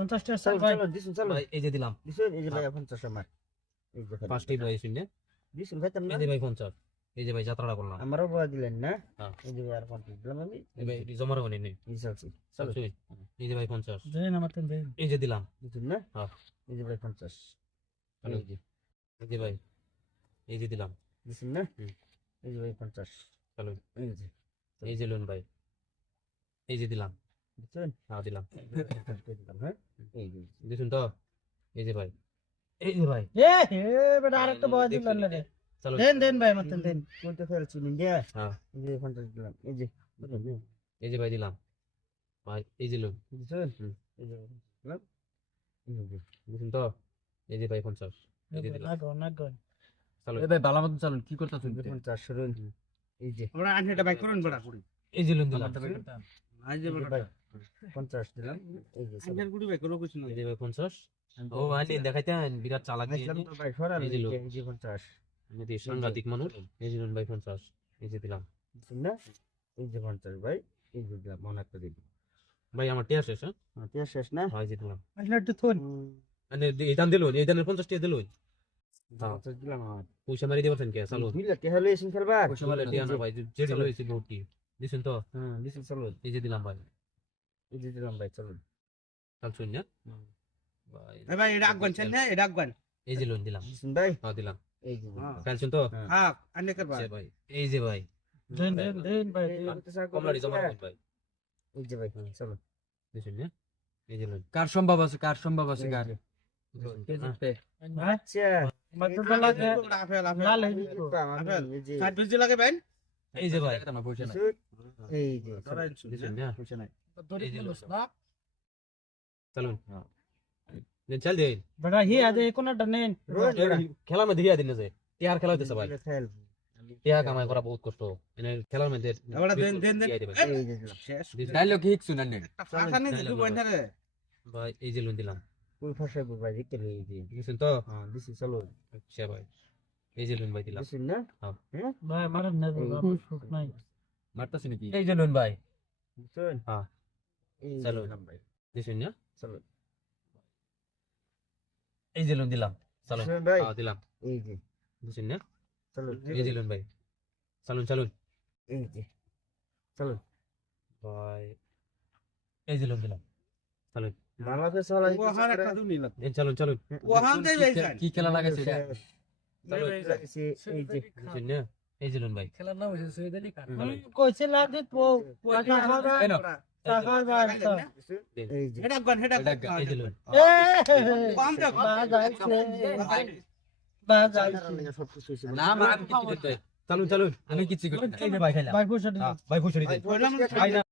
50 টাকা স্যার ভাই দিছুন চলো ভাই এই যে দিলাম দিছুন এই যে ভাই 50 আমার এই যে পাঁচটি ভাই শুনে দিছুন খাইতাম না এই যে ভাই 50 এই যে ভাই যাত্রাটা করলাম আমারও বয়া দিলেন না হ্যাঁ। এই যে ভাই আর 50 দিলাম আমি এই ভাই জমা রাখুন নেই এই চলছি চলো এই যে ভাই 50 দেন আমার তেন দেন এই যে দিলাম দিছুন না হ্যাঁ। এই যে ভাই 50 চলো। এই যে এই যে ভাই এই যে দিলাম দিছুন না হুম। এই যে ভাই 50 চলো এই যে এই যে লোন ভাই এই যে দিলাম দিছুন হ্যাঁ দিলাম দিলাম হ্যাঁ এই যে দিছুন তো এই যে ভাই এই যে ভাই এ হে বেটা আরেকটা বয় দিলেন না রে চলো দেন দেন ভাই আমার তেন দেন কোনটা ফেলছি নিয়ে হ্যাঁ এই যে 50 দিলাম এই যে এই যে ভাই দিলাম ভাই এই যে লোন দিছুন হুম। এই যে দিলাম এই যে দিছুন তো এই যে ভাই 50 এই যে দিলাম না গো চলো এই ভাই বালা মতন চালুন কি করতেছ 50 শুনুন এই যে ওরা আনটা বাইক করুন বড়া এই যে লোন দিলাম আজ যে বড়া ভাই 50 দিলাম এই যে আনটার গুড়ি বাইক করো কিছু না এই যে ভাই 50 ও ভাই দেখাইতেন বিরাট চালাক আসলাম তো ভাই সরান এই যে লোক। এই যে 50 যদি সাংঘাতিক মানুষ এই যে লোন ভাই 50 এই যে দিলাম দিছুন না এই যে 50 ভাই এই যে দিলাম মনে করে দিন ভাই আমার টিয়া শেষ হ্যাঁ তে শেষ না ভাই যে দিলাম আসলে একটু থন মানে এই দান দিল এই দানের 50 টাকা দিল 50 দিলাম আমার পয়সা মারি দিবেন কে চালু মিলে কে হলো এসিন খেলবার পয়সা মারি টিয়া না ভাই যে দিল এই বহুটি দিছেন তো হ্যাঁ দিছুন চলো এই যে দিলাম ভাই এই যে দিলাম ভাই চলো চাল শুন না ভাই এ ভাই এটা আকবান ছেন না এটা আকবান এই যে লোন দিলাম দিছুন ভাই হ্যাঁ দিলাম এই যে কাল শুন তো হ্যাঁ আনে করবা যে ভাই এই যে ভাই দেন দেন দেন ভাই কমলারি জমা রাখুন ভাই এই যে ভাই চলো দিছেন না এই যে লোন কার সম্ভব আছে কার সম্ভব আছে কার আচ্ছা মাত্র লাগে আপেল আপেল লাল হয়ে এই যে সাত বেজে লাগে ভাই এই যে ভাই পয়সা নাই এই যে দিছেন না পয়সা নাই এই যে লোন চলুন চল দে বেটা হি আদে কোনটা নেন খেলার মধ্যে দিয়া দিন যে টিয়ার খেলা হইতেছে ভাই খেল টিয়া কামাই করা বহুত কষ্ট এনে খেলার মধ্যে এবারে দেন দেন দেন দিয়া দিবেন। এই যে দিলাম শেষ ডায়লগ হিক শুনেন নে একটা ফাটা নেই দুটো পয়েন্ট রে ভাই এই যে লোন দিলাম কোন ভাষা ভাই দেখতে এই যে দিছেন তো হ্যাঁ দিছি চলো আচ্ছা ভাই এই যে লোন ভাই দিলাম দিছুন না ভাই মারেন না সুখ নাই মারতাছ নাকি এই যে লোন ভাই দিছুন হ্যাঁ এই যে চলো। দিলাম ভাই দিছেন না চলো এই যে লোন দিলাম চলো দিছুন ভাই হ্যাঁ দিলাম এই যে দিছেন না চলো এই যে লোন ভাই চলুন চলুন এই যে চলো ভাই এই যে লোন দিলাম চলুন বাংলাদেশ চলা ও হার একটা দুনি না এই চলুন চলুন ও হান দেই ভাই কি খেলা লাগাছে এটা এই যে দিছেন না এই যে লোন ভাই খেলার নাম হইছে সৈয়দ আলী খান ভালো। কইছে লাগে তো টাকা খাবা এই নাও। টাকা ভাই এই যে এটা আকবান এটা এই যে লোন এ কম দে বাজাইছে সব কিছু হইছে না আমি কিছু করতে চলুন চলুন আমি কিছু করতে এই যে ভাই খাইলাম ভাই পয়সা দিন ভাই খুশি কইলাম